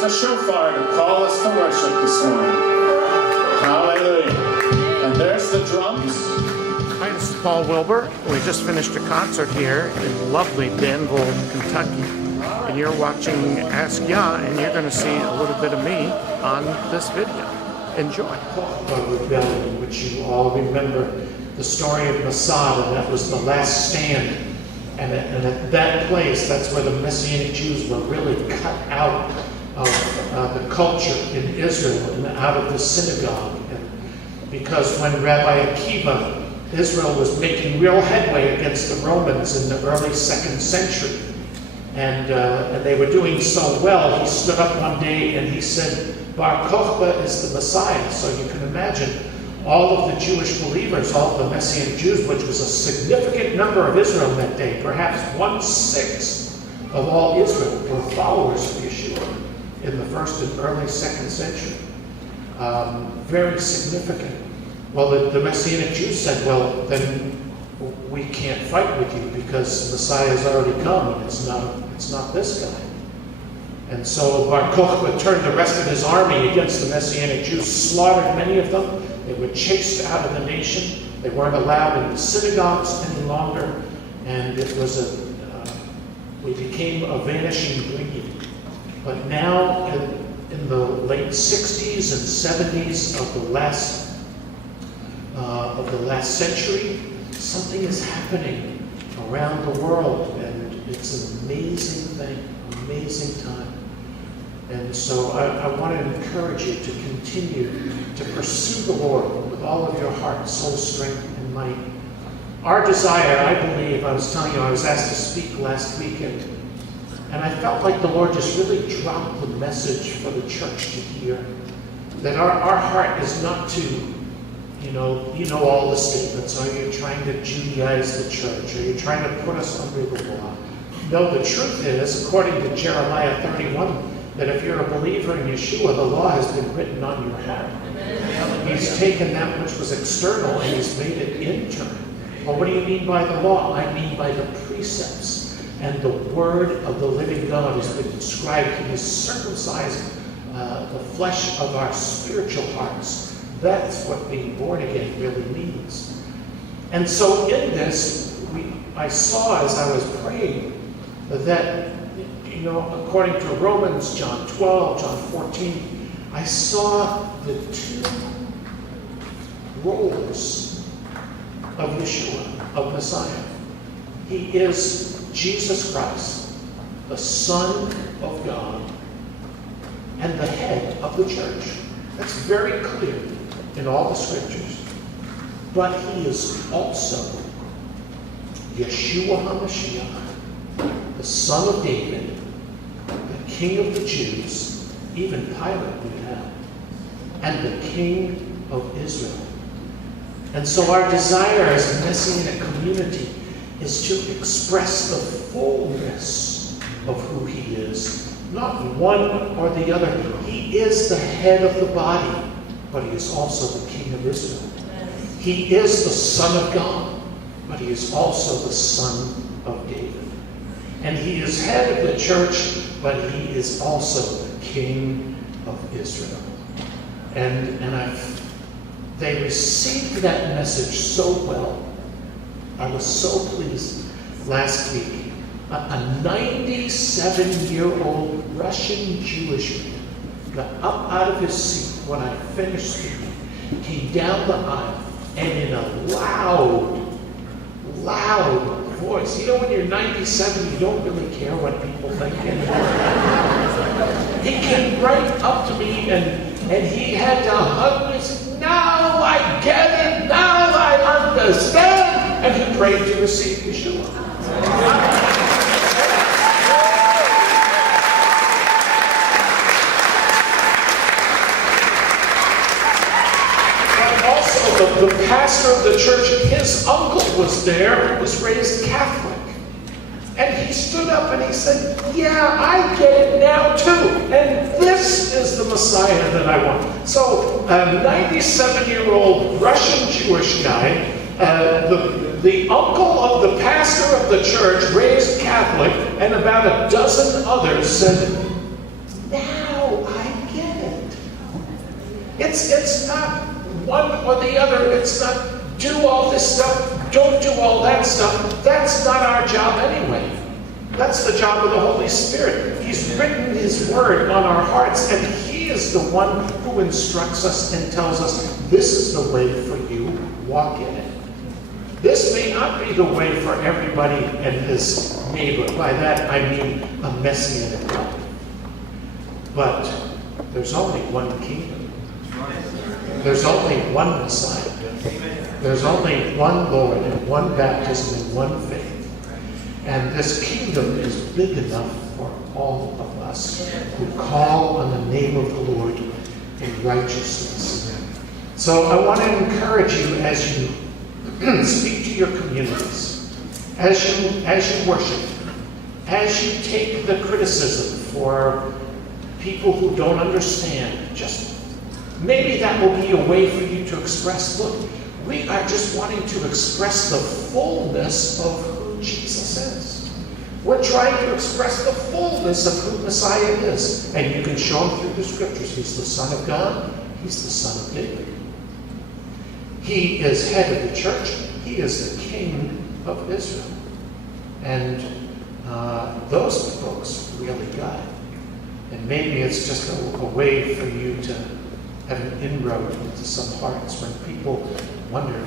the shofar to call us to worship this morning. Hallelujah. And there's the drums. Hi, this is Paul Wilbur. We just finished a concert here in lovely Danville, Kentucky. And you're watching Ask Yah, and you're going to see a little bit of me on this video. Enjoy. Rebellion, which you all remember the story of Masada. That was the last stand. And at that place, that's where the Messianic Jews were really cut out of the culture in Israel and out of the synagogue. And because when Rabbi Akiva, Israel was making real headway against the Romans in the early 2nd century. And they were doing so well, he stood up one day and he said, Bar Kokhba is the Messiah. So you can imagine all of the Jewish believers, all of the Messianic Jews, which was a significant number of Israel that day, perhaps 1/6 of all Israel were followers of Yeshua in the 1st and early 2nd century. Very significant. Well, the Messianic Jews said, well, then we can't fight with you because Messiah has already come and it's not this guy. And so Bar Kokhba turned the rest of his army against the Messianic Jews, slaughtered many of them. They were chased out of the nation. They weren't allowed in the synagogues any longer. And it was we became a vanishing breed. But now in the late 60s and 70s of the last century, something is happening around the world, and it's an amazing thing, amazing time. And so I want to encourage you to continue to pursue the Lord with all of your heart, soul, strength, and might. Our desire, I believe, I was telling you, I was asked to speak last weekend, and I felt like the Lord just really dropped the message for the church to hear. That our heart is not to, you know all the statements. Are you trying to Judaize the church? Are you trying to put us under the law? No, the truth is, according to Jeremiah 31, that if you're a believer in Yeshua, the law has been written on your heart. He's taken that which was external and he's made it internal. Well, what do you mean by the law? I mean by the precepts and the word of the living God has been inscribed. He is circumcising the flesh of our spiritual hearts. That's what being born again really means. And so in this, I saw as I was praying that, according to Romans, John 12, John 14, I saw the two roles of Yeshua, of Messiah. He is Jesus Christ, the Son of God, and the head of the church. That's very clear in all the scriptures. But he is also Yeshua HaMashiach, the Son of David, the King of the Jews, even Pilate would have, and the King of Israel. And so our desire as a Messianic community is to express the fullness of who he is. Not one or the other. He is the head of the body, but he is also the King of Israel. He is the Son of God, but he is also the Son of David. And he is head of the church, but he is also the King of Israel. And they received that message so well. I was so pleased last week. A 97-year-old Russian Jewish man got up out of his seat when I finished speaking, came down the aisle, and in a loud voice. When you're 97, you don't really care what people think anymore. He came right up to me and he had to hug me and said, now I get it, now I understand. And he prayed to receive Yeshua. The pastor of the church, his uncle was there, who was raised Catholic. And he stood up and he said, yeah, I get it now too. And this is the Messiah that I want. So a 97-year-old Russian Jewish guy, the uncle of the pastor of the church, raised Catholic, and about a dozen others said, now It's not one or the other. It's not do all this stuff, don't do all that stuff. That's not our job anyway. That's the job of the Holy Spirit. He's written His Word on our hearts, and He is the one who instructs us and tells us, this is the way for you, walk in it. This may not be the way for everybody and his neighbor. By that I mean a Messianic life. But there's only one kingdom. There's only one Messiah. There's only one Lord and one baptism and one faith. And this kingdom is big enough for all of us who call on the name of the Lord in righteousness. So I want to encourage you as you speak to your communities, as you worship, as you take the criticism for people who don't understand. Just maybe that will be a way for you to express, look, we are just wanting to express the fullness of who Jesus is. We're trying to express the fullness of who Messiah is. And you can show him through the scriptures. He's the Son of God. He's the Son of David. He is head of the church. He is the King of Israel. And those folks really got it. And maybe it's just a way for you to have an inroad into some hearts when people wonder,